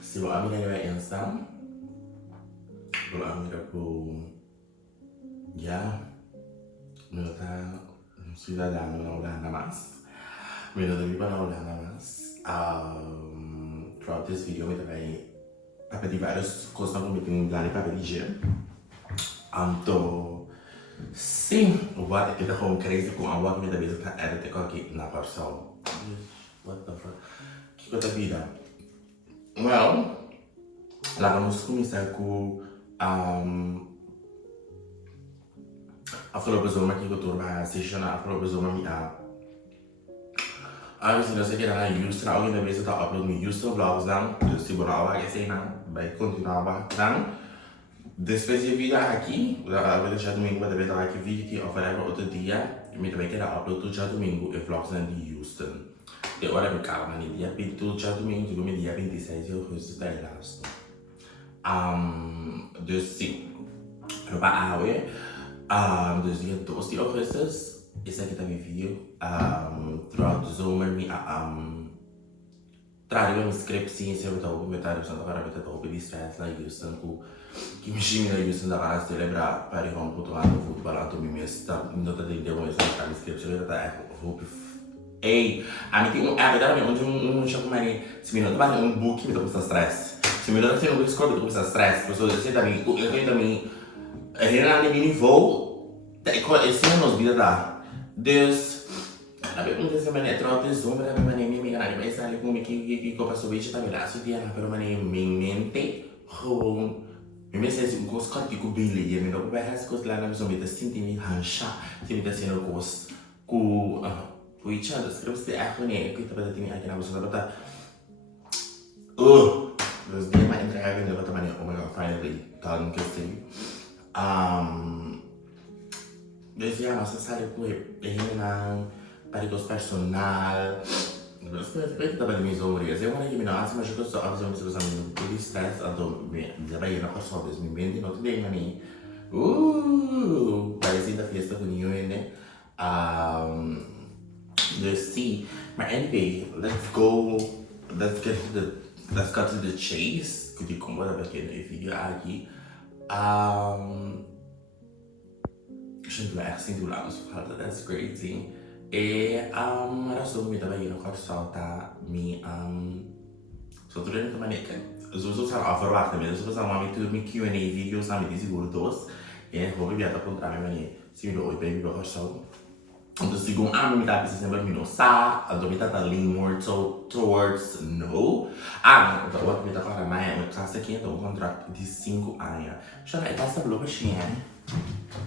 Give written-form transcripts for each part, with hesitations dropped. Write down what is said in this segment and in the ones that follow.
Se o amigo vai instar, o amigo já não tá cidadão na Holanda mais. Eu não vivo na Holanda mais. Throughout this video, eu também para pedir várias coisas que eu tenho para pedir. Então, sim, o water que tá com crazy com a água que me dá vez tá era ter aqui na Kòrsou. What the fuck? Que coisa vida? Well, lá vamos começar com a professora que eu tô na session, a professora me Aangezien dat ik dan naar Houston, ook in de bezig dat upload met Houston vlogs dan, dus die worden al gezien dan, bij continuar dan. Depois de vir aqui, eu vou deixar domingo para ver aqui vídeo ou whatever outro dia, me também quero upload tudo já domingo e vlogs de Houston. De hora que calma, no dia 20 tudo já domingo, no dia 26 eu vou estar lá. Dus sim, para a dus dia 12 de augustus. Esse aqui tá meu vídeo. Throughout the zomer, trago um script sim, se eu estou metade do agora eu estou pedindo stress lá em Houston, que me chama em Houston da para celebrar para ir com o ano futebol lá também mesmo, tá não tá tendo como essa cara script, eu tá vou ei, a mim tem verdade um choque mais se me não tá um book me dá muito stress, se me não tem um Discord me dá muito stress, pessoal você também eu também é nem vou esse ano nos vida dá dus abbiamo un testimone troppo di zoom per me mi ganare mai sai come che cosa so vedo también la su dia però me mente gewoon me sensi un cos conti cu bile e me dopo per has cos la na so me senti mi haña si mi sento cos cu poi c'è da scrivere anche qui per dire anche una cosa da los días más entregables de otra manera oh my god finally done good decía nossa sabe que para os personal respeito da minha memória eu acho que me não mas eu estou a fazer uma coisa muito stress então já vai na Kòrsou mesmo me vende não tem nem parece da festa com ninho né see but anyway let's cut to the chase que como era porque no vídeo aqui Gente, vai assim do lado, falta that's crazy. E era só me tava indo Kòrsou tá me só tudo também que os outros são a forward também, os outros são mami tudo me Q&A vídeos, sabe de seguro dos. E vou ver até contra mim, se me dou baby para Kòrsou. Então segundo me tá pensando sempre me não sa, a domita tá lean more towards no. Então o que me tá falando mais é casa aqui então um contrato de 5 anos. Já é passa bloco assim,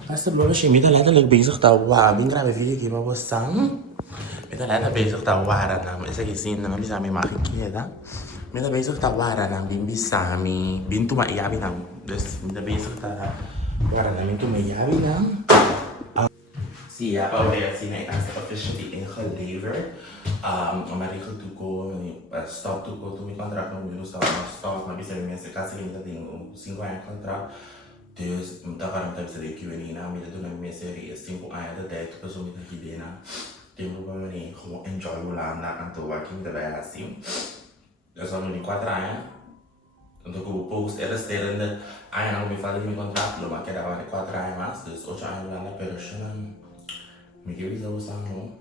Basta bloga siya, may talata nagbasok tawa. Bing grabe video kaya mawasang. May talata basok tawara naman. Isa kisin naman bisa may makikita. May basok tawara naman. Bin bisa may bin tumaiyabi naman. May basok tawara namin tumaiyabi naman. Siya pa ulit sina itas officially in her labor. Mariko tuko stop tuko tumi contract ng milo stop mabisa rin sa kasi rin natin 5 anos contract. Dus daarom hebben ze de Q&A na, we doen een serie 5 anos de tijd, dus we moeten hier na. Tempo para mim, como enjoy o lá na antoa aqui de lá assim. Eu só não me 4 anos. Então o post era sterende, aí não me fala de me contrato, lo que era 4 anos mais, dus 8 anos lá na persona. Me que visa usar no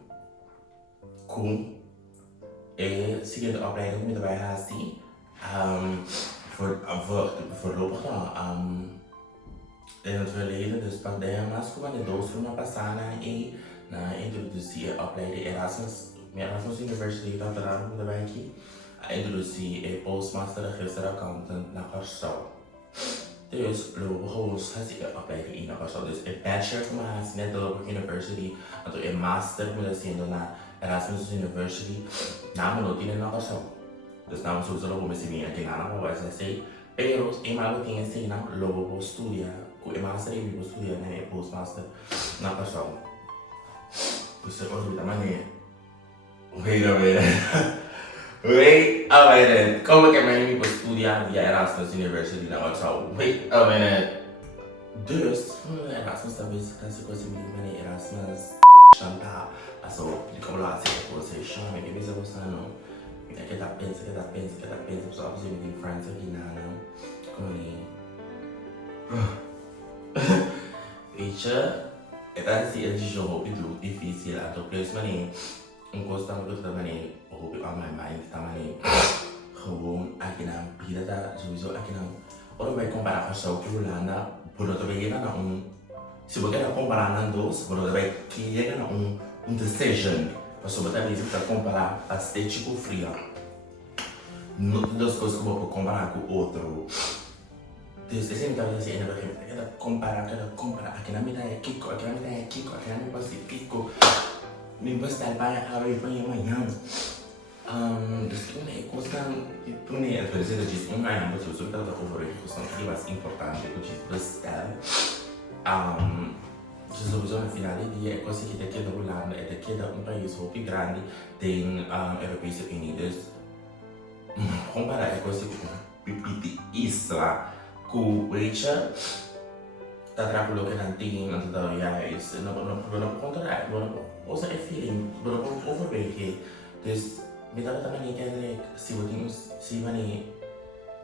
com seguindo a opleiding met de assim. Voorlopig in het verleden, dus pandemie, maar schoon de doosroom passana e na introduzir a opleiding Erasmus University dat er aan de wijkie, introduzir a postmaster register accountant na Kòrsou. Dus lopen gewoon schetsig opleiding in Kòrsou. Dus een bachelor maar net de university, en toen een master moet je zien na Erasmus University, namen ook in Kòrsou. Dus namen sowieso lopen met z'n aqui na Nobo SSA, pero em algo tinha assim na lobo estudia com o master e vou estudar né postmaster na Kòrsou. Você pode me dar maneira. Wait a minute. Como que me vou estudar via Erasmus University na Kòrsou? Wait a minute. Dus Erasmus talvez se fosse me Erasmus chantar, also die Kombination von Session, mit dem wir so sagen, che da pensa, só você me tem friends aqui não, como nem. Feature, é assim, é de jogo difícil, a tua place mané, gosto muito da mané, hobby on my mind, da mané, gewoon aqui na vida da juízo aqui não. Ora vai comparar com a sua culana, por outro vai na se você quer comparar nas duas, você vai querer decision, você vai ter que comparar a estético fria. Não das coisas que você comparar com o outro. Desde esse então assim, ainda vai querer comparar, aqui na minha é Kiko, aqui na minha é Kiko, aqui na minha é Kiko. Me gosta de vai a ver para amanhã. Das que é coisa que é por exemplo diz ainda você usa para over que são que mais importante que diz bastante. Jesus na finale dia é coisa que daqui da Holanda é daqui da país muito grande tem Europeus Unidos. Comparar é coisa que repetir isso lá com Rachel tá trabalhando que não tem nada já isso não contar não é feeling não overweight que dus me dá também Kendrick se você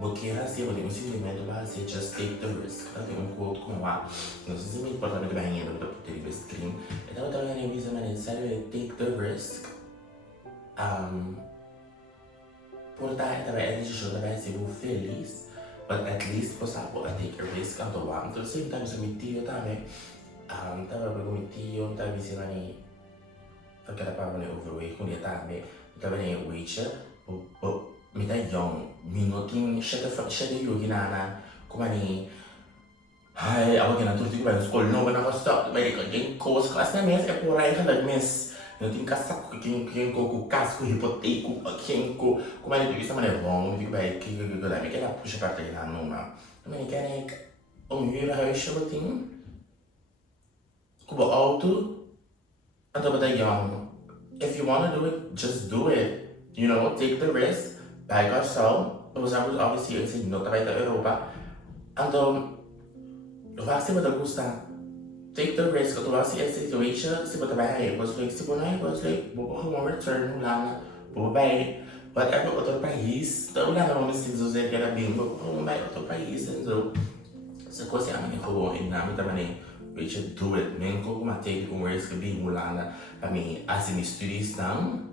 porque se você simplesmente vai ser just take the risk tem quote com lá não sei se me importa muito bem ainda para ter esse screen então também me diz sério take the risk por dar também é de show também se vou feliz but at least você pode take a risk então lá então sempre também se me tio também também me tio também se mani aquela palavra overweight com ele também também weight me dá young minutinho chega yogi nana como ani ai ako kina tuh tiba di sekolah no bana kasta mereka jeng kos kelasnya mes por aí kada mes minutinho kasak quem ko kas ko hipoteco quem ko como ani bisa mana wrong tiba baik que da me kena puxa para ter no ma também quer hyra huis minutinho kuba auto então bata young if you want to do it just do it you know take the risk by Kòrsou, usamos obviously assim, não também da Europa. Então, eu acho que você gosta take the risk, eu acho que essa situation, se você vai aí, você se você não você vou return lá, vou vai, whatever outro país, então lá não se dizer que era bem, vou vai outro país, então se você amanhã vou em nome também, we should do it, mesmo como take risk bem lá, para mim, assim estudos não.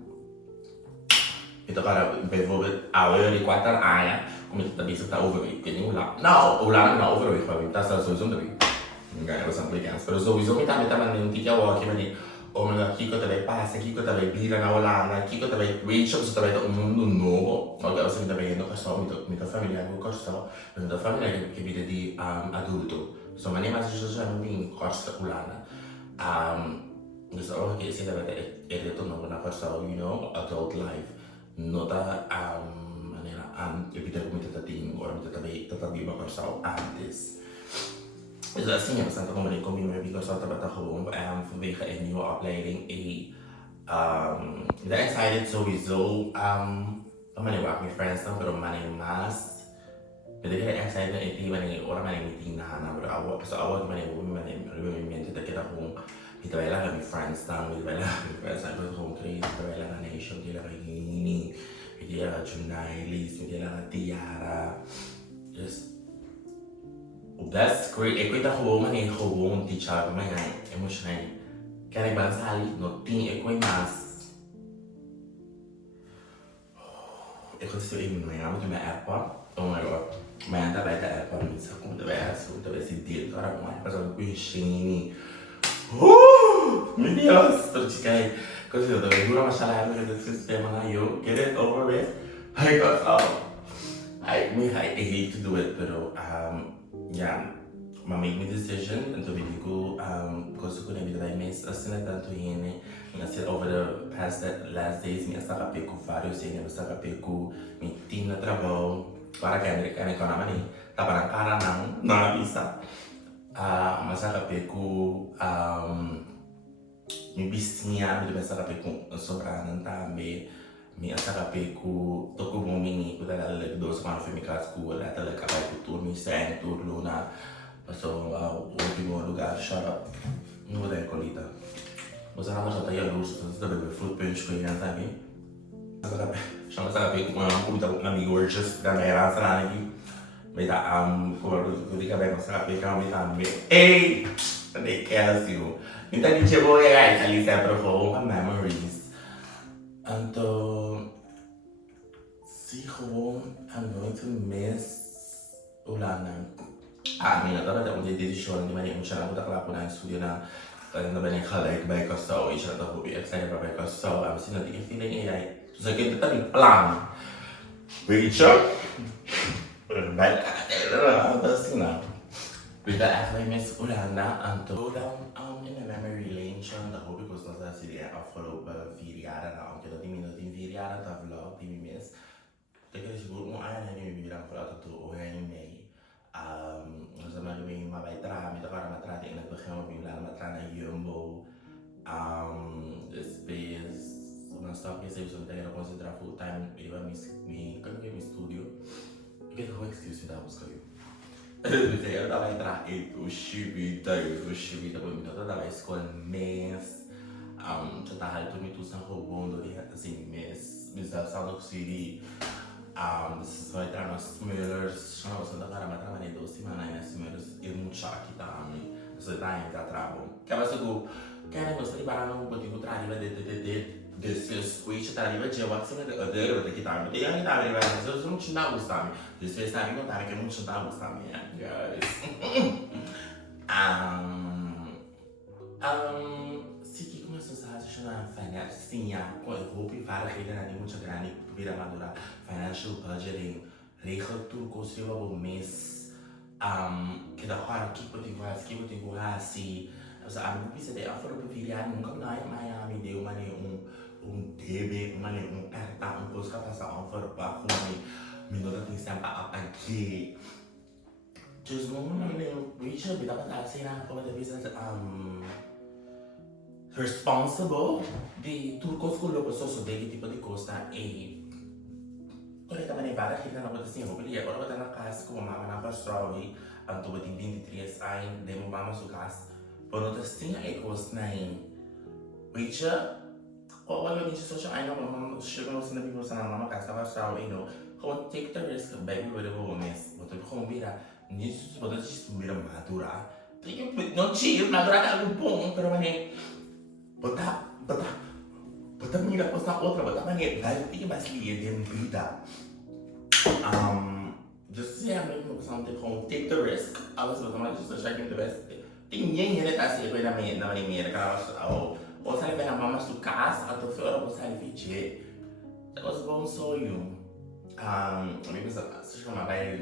Itu kalau bijvoorbeeld ouder die kwartaal haña, kom je dat bezig te overweight. Ik weet niet hoe lang. Nou, hoe lang na overweight gaan we? Dat is sowieso een dewey. Enggak harus amerikaans. Pero sowieso kita teman yang tiga wah kini mga kiko tabi pasa, kiko tabi bira na wala, kiko tabi wage so tabi to Nobo. Olha, você me tabi no Kòrsou, mito família no Kòrsou, mito família que vida de adulto. So mani mas já não vim Kòrsou ulana. Dus ook que se tabi ele to no na Kòrsou, you know, adult life. Nota manera evita como tentativa agora tentativa para Kòrsou antes. Dus assim é bastante como nem comigo met Kòrsou estava gewoon vanwege een nieuwe opleiding. Ik ben excited sowieso. Wanneer ik met friends dan, pero wanneer mas. Ben ik excited itu wanneer orang wanneer meeting na pero awal wanneer movimento dat kita gewoon kita bailar met friends dan, kita bailar met friends dan, pero gewoon crazy, kita bailar na nation, kita bailar ini, kita bailar Junailis, kita bailar Tiara, just. That's great. Ik weet dat gewoon die char mij emotioneel. Kan ik wel zeggen, no tien ik weet maar. Ik ga zo even mijn naam met mijn Etapa. Oh my god. Mijn naam bij de Etapa niet zo komt erbij. Zo dat is die deel daar ook maar. Pas op een shiny. Mijn Dios. Terus jika kau sudah tahu guru masalah itu sistem mana yo. Get it over with. I got out. I hate to do it, pero yeah, maar make my decision en toen weet ik hoe, because ik kon niet bij mensen als ze net aan toe heen en als je over the last days me estava peco vários dingen, estava peco mijn team na trabalho para Kendrick en ik kon aan mij, tapa na cara na visa, mas estava peco mijn bisnia, me estava peco sobrando também. Mi estava peco, tocou bom mini, quando ela dois quando foi me casco, ela tá lá capaz de tudo, me sai tudo luna, passou o último lugar, chora, não vou dar colita. Você não pode estar aí a luz, você está bebendo fruit punch com ele, sabe? Siya masabi kung kumita ko kami gorgeous na mayroon sa nanay. May kung di ka ba masabi ka may tambi. Hey! They cares you. Minta di siya po guys, ali sempre ko memories. Siguro, I'm going to miss ulanan. Mina talaga ako desisyon, di ba niya siya lang kutakla ko na studio na na ba niya kalay by Kòrsou, siya na ako excited by Kòrsou. I'm still not feeling it. So kita tadi plan. Richard. Baik kata atas na. With the FMS ulana anto down in the memory lane siya na ako because nasa sila follow ba viriara na ako kita din viriara ta vlog di miss. Teka siguro mo ay na yung bilang pala to o yan may sa mga may mabaytra may para matrati na nagbakhemo bilang matrana yumbo space uma stop que sempre tem que considerar full time ele vai me quando eu me studio que eu excuse me da busca eu tava entrar e o chibi tá por mim toda a escola mês já tá alto me tu são roubando assim mês dá só no city vocês vão entrar nos smellers não você não para matar mas nem 2 semanas nas smellers e muito chato tá você tá em trabalho que vai ser do kaya gusto parang nung pati ko trani ba this is which trani ba jewa kasi na other the kita mi yang kita mi ba so so much na gusto mi this is na ko tani ke much na gusto mi guys siki como essa sensação na finance sim com eu vou para que na muito grande para madurar financial budgeting regel tudo com seu mês que da hora que pode voar assim sabe não precisa de afora para virar nunca mais Miami deu DB perta coisa que passa afora para me não tem sempre aqui just não we should be dapat assim na como the business responsible de tudo coisa que o lobo só dele tipo de costa e olha também para que não pode assim eu queria agora botar na casa com a mama na Kòrsou e anto botin 23 anos demo mama su casa por outras tinha ecos na Richard ou olha nisso social I know mama chegou no cinema people sana mama casa Kòrsou you know como take the risk baby with the women's botar como vira nisso botar isso vira madura tem que não tira madura tá um bom pero mané botar menina postar outra botar mané vai ter mais linha de vida just say I'm looking for something como take the risk alles botar mais just checking the best tem ninguém ele tá assim na minha cara ou sai bem na mama su casa até fora ou sai vídeo os bons sonhos amigo se chama vai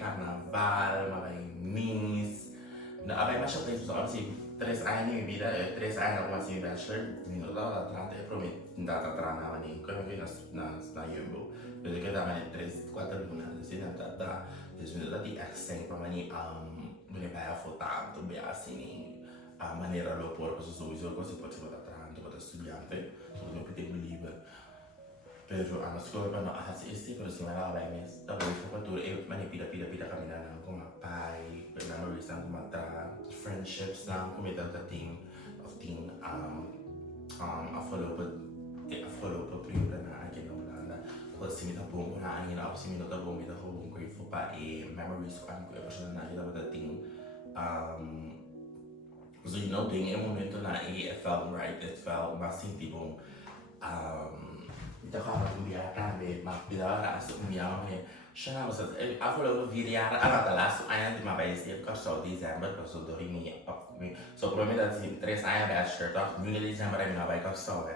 carnaval vai minis na vai mais chato isso assim 3 anos de vida 3 anos como assim bachelor não dá atrás eu prometo não dá atrás na mani quando eu vi na Yumbo desde que dava 3 4 lunas assim não dá desde que dá de accent para mani vai fotar tudo bem assim a maneira de opor para os dois eu gosto pode ser para estudante tudo bem porque livre pero a escola para não fazer isso pero se vai vai mesmo tá bom futuro eu mani pida caminhar com a pai memories na com a friendships na com tanta thing of thing a follow up primeiro na aqui na Holanda quando se me tá bom na ainda se me tá bom me tá bom grateful para memories com a pessoa na vida da thing so you know tem momento na it felt right it felt mas tipo então quando eu via também mas bila raso minha siya na sa after viriara talaso ayan di mabayisip ko so December ko so dorimi so prometo si 3 anos bachelor to yun December ay mabay ko so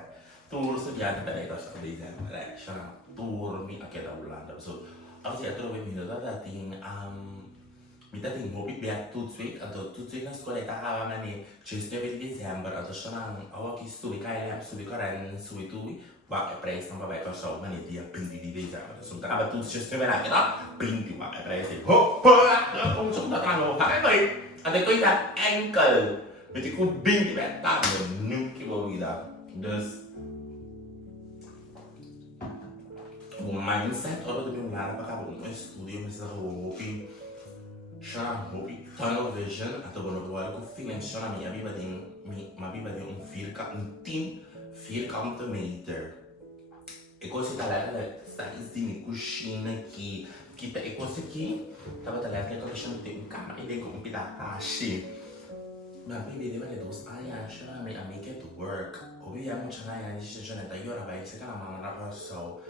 tour so diyan na ko so December siya na tour mi akela Holanda so ako siya to may minuto dating mita ting hobi biya tutsweek ato tutsweek na skola itakawa nga ni Tuesday December ato siya nang awak istuwi kaya suwi ka rin suwi tuwi ba preis ng babae ko so mani dia 20 di December so taka ba tutsweek na kita 20 ba preis ho kung so na tano ha kay ate ko ita ankle miti ko 20 ba tano nuki bo vida dus o mindset ora do meu lado para acabou no estúdio mas a hobi siya hobi tunnel vision atau benar-benar ko feeling siya na mabiba din feel ka un team feel ka meter coisa tá lá, está em coxina aqui, que tá e coisa aqui, tava tá lá que eu chamo de cama e de com pedaço. Mas baby, they were those I make it work. Obi ya mucha na ya nishe jana da yora ba ise kana mama na so.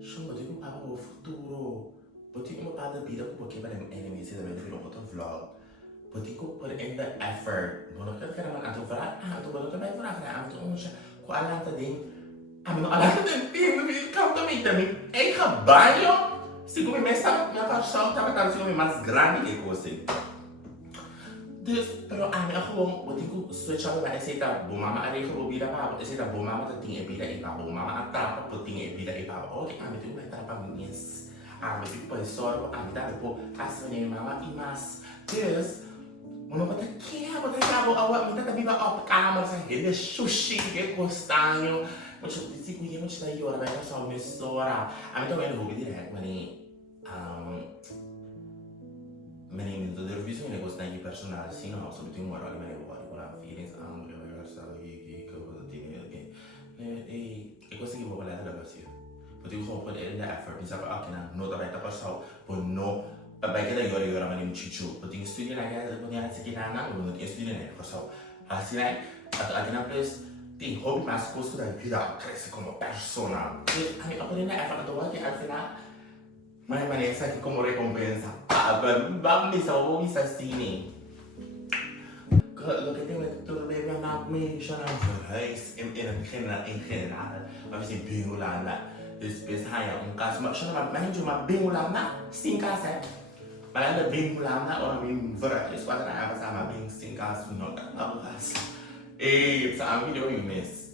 Shumba de ku papa o futuro. But you pa da bida ku ke ba dem enemy se da be filo ko vlog. But you put in the effort. Bono ka kana man ato vlog, ato bono ka ba vlog na ato unsha ku alanta din. Ami no alanta din pim mi kam to mi também. Ei ka banho. Se come messa na paixão tava tá se mais grande que você. Pero ako, buti ko switch ako ba isa ita bumama ari ko bida pa isa ita bumama ta ting bida ipa bumama ata pa ting bida ipa okay ami tu ba ta pa miss ami tu pa soro ami ta po aso ni mama imas this mo ba ta kaya ba ta sabo awa mi ta biba up camera sa hele sushi que costanho mucho disi ko yemo chita yora ba ta so misora ami to ba no bidi direct mani Many the reviews ne costa anche personale, sì no, solito in guarda me ne vuoi con la feelings anche verso che cosa ti che e questo che vuole la versi. Potevo fare il effort, mi sa che non da beta passò, poi no, vabbè che da io ora me ne ciccio, potevo studiare la potevo anzi che nana, non ti studiare ne passò. Así lei, anche na place ti hobby mas costo da vida cresce come persona. E anche a prendere effort dopo che al final ma essa che come ricompensa. Mi sa stini. Lo che devo tutto bene ma mi sono verhuis in generale. Maar we zijn bingolana. Dus best haña caso. Maar sono ma manjo ma bingolana stin casa. Maar dan bingolana ora mi verhuis quando era sama bing stin casa no caso. E sa video you miss.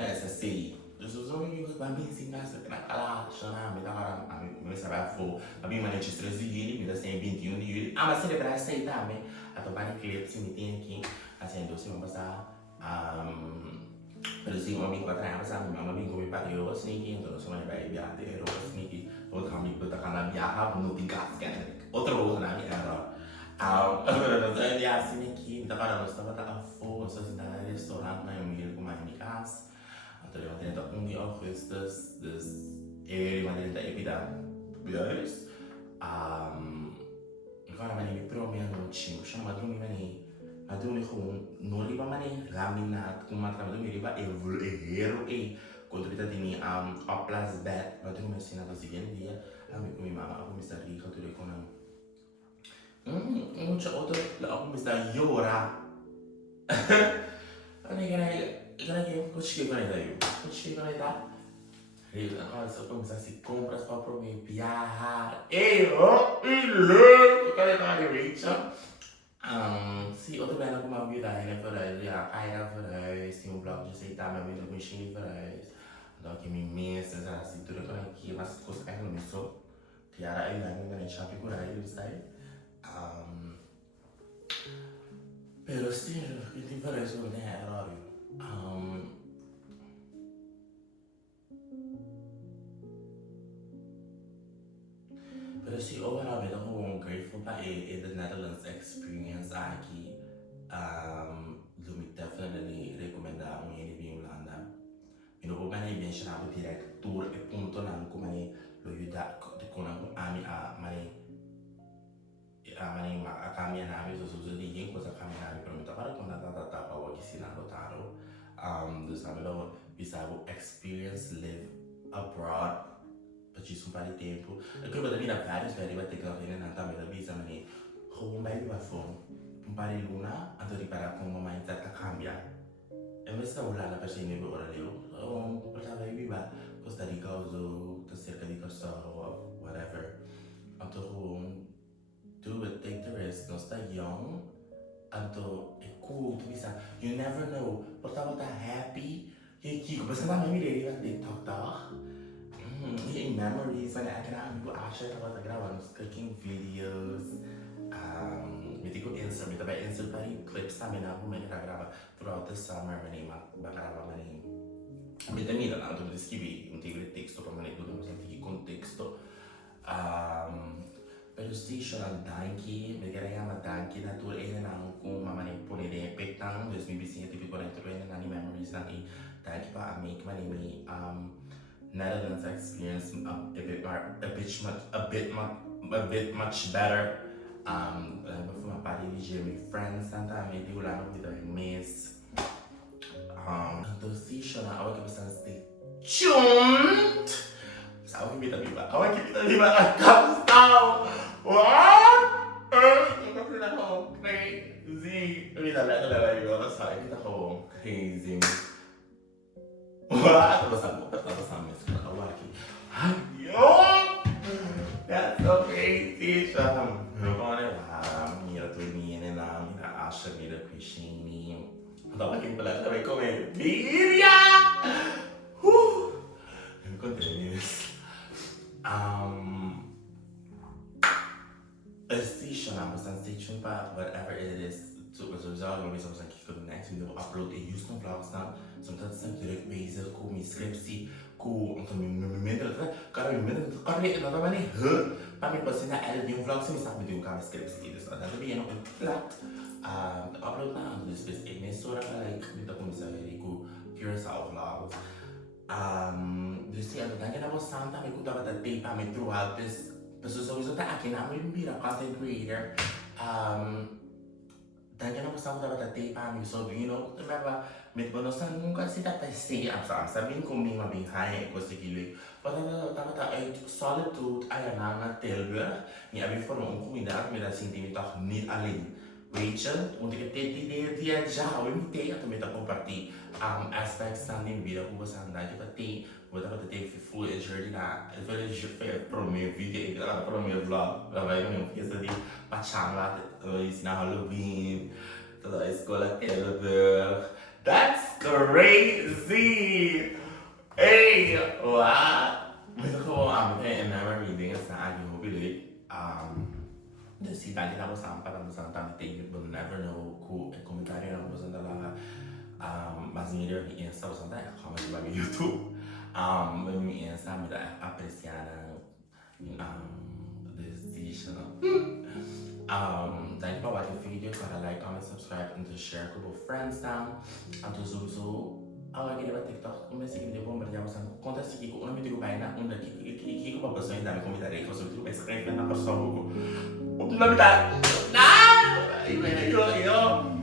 Essa sei. Dus zo je goed bij mij zien naast de kala, Shona, met haar aan me sabe voor, maar bij mij is 13 juli, met 21 juli. Maar celebrar essa aí também. A tomar clipe se me tem aqui, assim, doce vamos passar. Pero sim, uma amiga para trás, sabe, uma amiga me pariu assim que então só vai viajar, eu assim que outro amigo tá kana viajar no tingkat Kendrick. Outro outro na minha era. Agora nós é assim aqui, tá para nós tava tá força, na restaurante na minha com mais amigas. Atau lewat ternyata di Augustus dus lewat ternyata epidas agora mani promi ano cinco chama madrumi com no riba mani ramina com uma madrumi riba hero quando kita dini oplas bed madrumi assim na seguinte dia ami com minha mama aku bisa rica tu reconam mucho outro aku bisa yora Gonna give what she gonna do? What she gonna do? Agora só começar a se compras para promover viajar. Ei, oh, louco! Cadê a Rachel? Se outra vez com uma vida ainda por aí, a Kaira por aí, se blog de aceitar minha vida com o Chile por aí. Então que me mensas, assim, tudo aqui, mas coisas que não me sou. Tiara aí, ainda nem chave por aí, sabe? Pero sim, eu tive por isso, né, horário. Pero sim, overall, eu estou grateful para the Netherlands experience aqui. Eu me definitely recomendar vir Holanda. Eu não vou ganhar bem chamado diretor e ponto não como ele lo ajuda com a caminhar na mesa os outros ninguém coisa caminhar para mim para quando tá para o que se não lotado dos amigos bisa experience live abroad para isso para tempo eu creio que também na vários vai ter que fazer na também da bisa mani como vai vai for para luna antes de para como mais tá cambia eu me está olhando para ser nível ora leu para vai viva Costa Rica ou tá cerca de Kòrsou whatever então do it, take the risk, não está young, então é cool, tu bisa, you never know, portanto tá happy, e aqui, você tá me mirando de TikTok, e em memories, né, aqui na amigo acha que tava gravando cooking videos, me digo insert, me também insert para clips também na rua, me grava throughout the summer, me grava, me também não, tu me descrevi, não tive texto para me tudo, mas aqui contexto, pero sim, chorando danke, me quero chamar danke na tua ena não com uma maneira por ele petang 2025 tive 40 ena na memories na e danke para amigo mani Netherlands experience a bit much better. Before my party, my friends, sometimes I do like with the miss. To see SHONN, I will keep stay tuned. So I will keep it I will keep it like comes down. What? You can feel that whole crazy. I mean, I like the other side. The whole crazy. What? That's so crazy. So I'm going to mira tu mine na mira asha mira kwishini. Tava aqui pela também comer birria. Continues. Stay SHONN, stay tuned para whatever it is. Sowieso nog eens als ik de next video upload in Houston vlogs dan. Soms zijn druk bezig, kom mijn scriptie, kom om te minder kan je dat dan niet maar mijn pas in de edit nieuw vlogs en start met die kan scriptie dus dat heb je nog een flat upload na dus ik ben zo like met dat kom zeggen ik Kòrsou vlogs. Dus ja, dan kan je nou staan dan ik moet dat tape aan mij throughout dus sowieso dat ik nou moet be a content creator. Dan kan aku sabu dapat tape so remember met bonosan nunca se tá stay sabihin kung may mabinghay ko sigili dapat ay solitude ay na telber ni abi for um comunidade me dá sentimento niet alleen weet je want ik het dia já eu me tenho também tá compartilhar aspects também vida como você andar de bater vou dar bater full journey na eu vou pro meu vídeo pro meu vlog vai meu fiesta de pachanga is na Halloween toda a escola Telber. That's crazy! Hey! What? Mas ako never reading sa aking hobby si tadi ako sampai sa tamit but never know kung komentaryo na ko sa talaga mas nila ni Insta sa tayo comment ba sa YouTube may Insta may apreciar decision thank you for watching the video. Like, comment, subscribe, and to share with friends down. And to sowieso, awag kita ba TikTok? Kung may sige video po, marami sa konta sige ko. Unang video ko ba na? Unang kiki ko pa ba sa yung dami komentary ko. So, ito ba sa kayo na Kòrsou ko? Unang dami ta! Na! Ay, may na yun!